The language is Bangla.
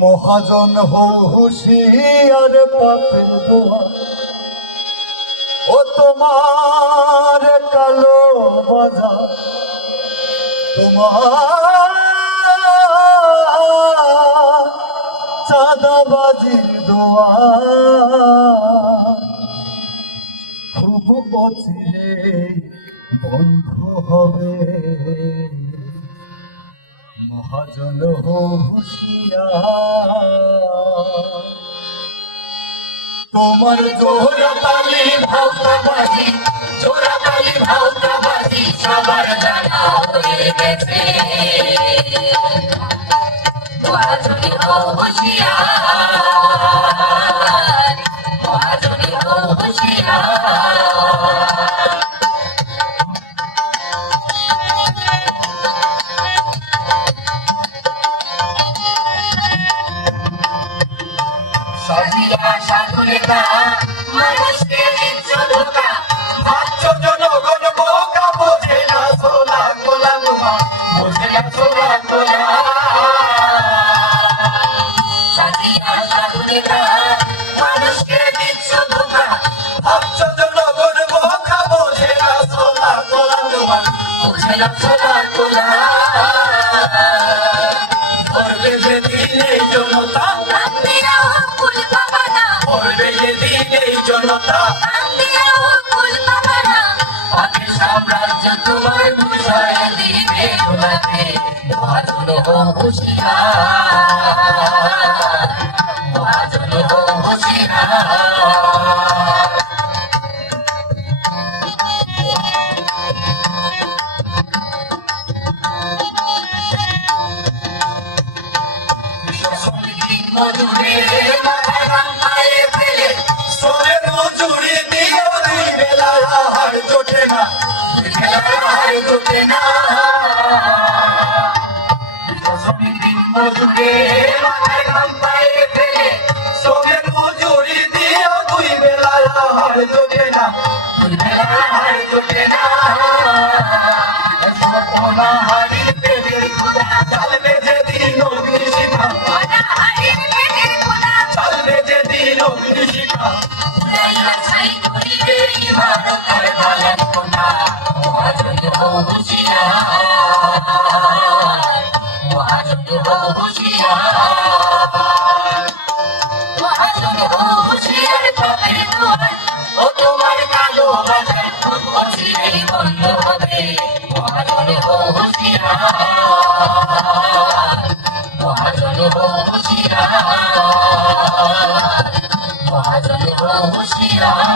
মহাজন হও হুঁশিয়ার পাপের দোয়া ও তোমার কালো বাজার তোমার চাঁদাবাজির দোয়া খুব অচিরে বন্ধ হবে। মহাজন হুঁশিয়ার তোমার চোরাতালি ভাওতাবাজি চোরাতালি ভাওতাবাজি সবার জানা হয়ে গেছে। মহাজনী হও হুঁশিয়ার মহাজনী হও হুঁশিয়ার। সাজিয়া সাধুলেখা মানুষকে দিচ্ছ ধোঁকা ভাবছ জনগণ বোকা বোঝে না সোলা কোলা তোমা বোঝে না সোলা কোলা। সাজিয়া সাধুলেখা মানুষকে দিচ্ছ ধোঁকা ভাবছ জনগণ বোকা বোঝে না সোলা কোলা তোমা বোঝে না সোলা কোলা। করবে যেদিন এই জনতা সাম্রাজ্য তোমার বুঝায় দিবে তোমাকে। মহাজন হও হুঁশিয়ার মহাজন হও হুঁশিয়ার। মজুরে মাথায় গামছায় ফেলে শ্রমের মজুরি দিয়ে দুই বেলা আহার জোটে না আহার জোটে না। মজুরে মাথায় গামছায় ফেলে শ্রমের মজুরি দিয়ে দুই বেলা আহার জোটে না দুই বেলা আহার জোটে না। অনাহারীর পেটের ক্ষুধা চালবে যেদিন অগ্নিশিখা চালবে যেদিন অগ্নিশিখা ভারতের বালান কোনা। মহাজন হও হুঁশিয়ার মহাজন হও হুঁশিয়ার মহাজন হও হুঁশিয়ার পাপের দুয়ার ও তোমার কালো বাজার খুব অচিরেই বন্ধ হবে। মহাজন হও হুঁশিয়ার মহাজন হও হুঁশিয়ার মহাজন হও হুঁশিয়ার।